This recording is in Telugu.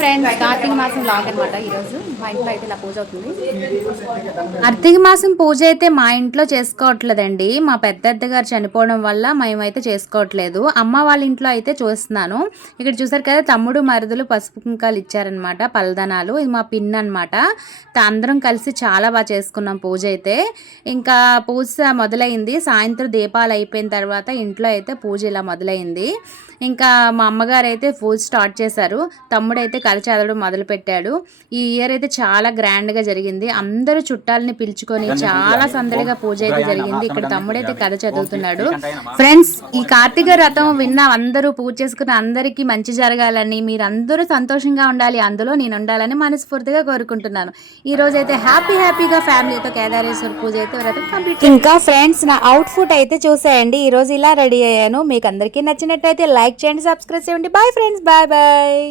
ఫ్రెండ్స్, కార్తీక మాసం లాగ్ అనమాట. ఈరోజు మా ఇంట్లో అయితే ఇలా పూజ అవుతుంది. కార్తీక మాసం పూజ అయితే మా ఇంట్లో చేసుకోవట్లేదండి. మా పెద్ద గారు చనిపోవడం వల్ల మేమైతే చేసుకోవట్లేదు. అమ్మ వాళ్ళ ఇంట్లో అయితే చూస్తున్నాను. ఇక్కడ చూసారు కదా, తమ్ముడు మరుదులు పసుపు కుంకాలు ఇచ్చారనమాట, పలదనాలు. ఇది మా పిన్ అనమాట. అందరం కలిసి చాలా బాగా చేసుకున్నాం పూజ అయితే. ఇంకా పూజ మొదలైంది. సాయంత్రం దీపాలు అయిపోయిన తర్వాత ఇంట్లో అయితే పూజ ఇలా మొదలైంది. ఇంకా మా అమ్మగారు అయితే పూజ స్టార్ట్ చేశారు. తమ్ముడైతే కథ చదవడం మొదలు పెట్టాడు. ఈ ఇయర్ అయితే చాలా గ్రాండ్గా జరిగింది. అందరూ చుట్టాలని పిలుచుకొని చాలా సందడిగా పూజ అయితే జరిగింది. ఇక్కడ తమ్ముడైతే కథ చదువుతున్నాడు. ఫ్రెండ్స్, ఈ కార్తీక రథం విన్న అందరూ, పూజ చేసుకున్న అందరికీ మంచి జరగాలని, మీరందరూ సంతోషంగా ఉండాలి, అందులో నేను ఉండాలని మనస్ఫూర్తిగా కోరుకుంటున్నాను. ఈ రోజు అయితే హ్యాపీగా ఫ్యామిలీతో కేదారేశ్వర పూజ అయితే వ్రతం కంప్లీట్. ఇంకా ఫ్రెండ్స్, నా అవుట్ ఫుట్ అయితే చూసేయండి. ఈ రోజు ఇలా రెడీ అయ్యాను. మీకు అందరికీ నచ్చినట్టయితే లైక్ చేయండి, సబ్స్క్రైబ్ చేయండి. Bye friends, bye.